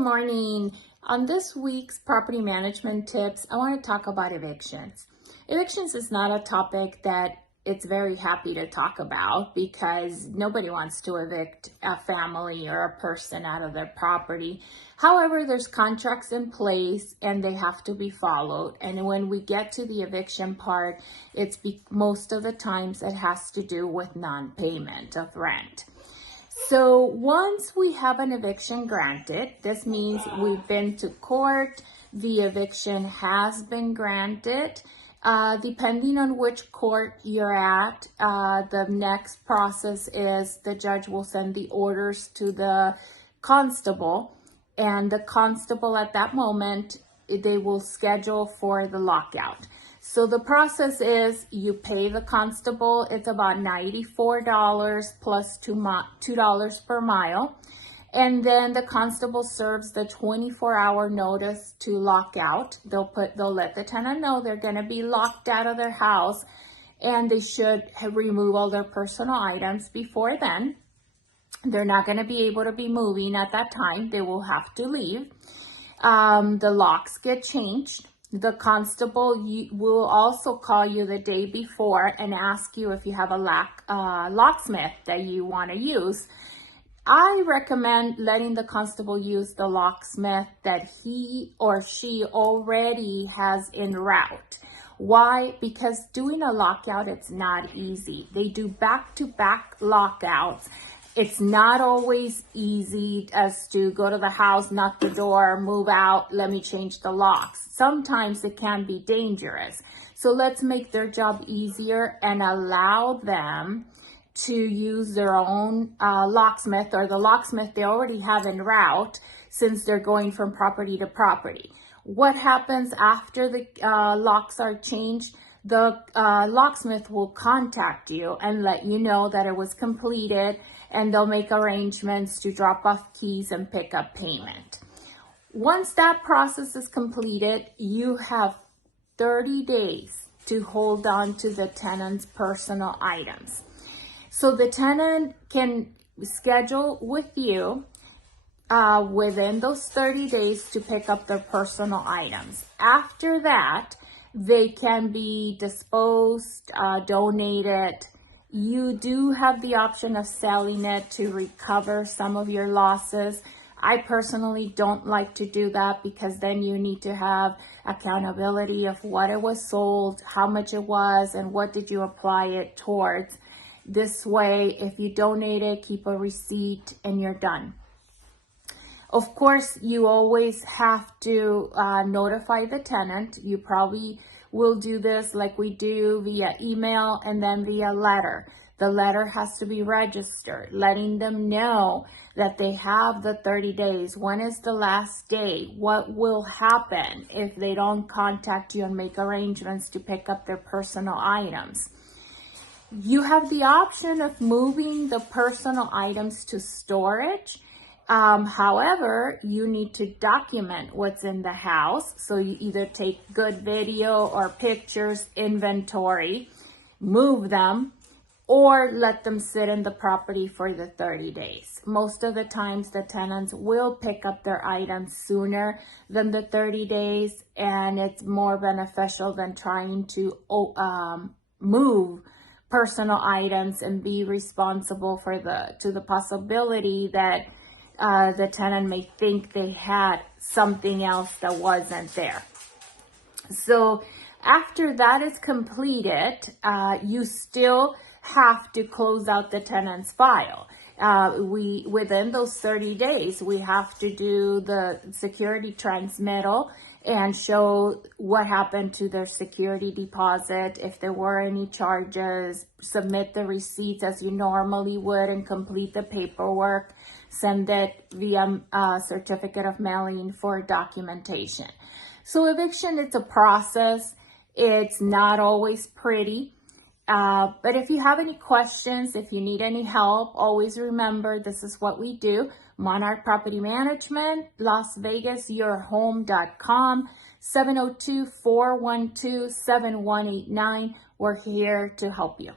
morning. On this week's property management tips, I want to talk about evictions. Evictions is not a topic that it's very happy to talk about because nobody wants to evict a family or a person out of their property. However, there's contracts in place and they have to be followed. And when we get to the eviction part, most of the times it has to do with non-payment of rent. So once we have an eviction granted, this means we've been to court, the eviction has been granted. Depending on which court you're at, the next process is the judge will send the orders to the constable, and the constable at that moment, they will schedule for the lockout. So the process is you pay the constable, it's about $94 plus $2 per mile. And then the constable serves the 24-hour notice to lock out. They'll let the tenant know they're going to be locked out of their house and they should remove all their personal items before then. They're not going to be able to be moving at that time. They will have to leave. The locks get changed. The constable will also call you the day before and ask you if you have a locksmith that you want to use. I recommend letting the constable use the locksmith that he or she already has en route. Why? Because doing a lockout, it's not easy. They do back-to-back lockouts. It's not always easy as to go to the house, knock the door, move out, let me change the locks. Sometimes it can be dangerous. So let's make their job easier and allow them to use their own locksmith or the locksmith they already have en route since they're going from property to property. What happens after the locks are changed? The locksmith will contact you and let you know that it was completed, and they'll make arrangements to drop off keys and pick up payment. Once that process is completed, you have 30 days to hold on to the tenant's personal items. So the tenant can schedule with you within those 30 days to pick up their personal items. After that, they can be disposed, donated. You do have the option of selling it to recover some of your losses. I personally don't like to do that because then you need to have accountability of what it was sold, how much it was, and what did you apply it towards. This way, if you donate it, keep a receipt and you're done. Of course, you always have to notify the tenant. You probably will do this like we do via email and then via letter. The letter has to be registered, letting them know that they have the 30 days. When is the last day? What will happen if they don't contact you and make arrangements to pick up their personal items? You have the option of moving the personal items to storage. However, you need to document what's in the house. So you either take good video or pictures, inventory, move them, or let them sit in the property for the 30 days. Most of the times the tenants will pick up their items sooner than the 30 days, and it's more beneficial than trying to move personal items and be responsible for the possibility that the tenant may think they had something else that wasn't there. So after that is completed, you still have to close out the tenant's file. Within those 30 days, we have to do the security transmittal and show what happened to their security deposit, if there were any charges, submit the receipts as you normally would and complete the paperwork, send it via certificate of mailing for documentation. So eviction, it's a process. It's not always pretty. But if you have any questions, if you need any help, always remember this is what we do. Monarch Property Management, LasVegas, yourhome.com, 702-412-7189. We're here to help you.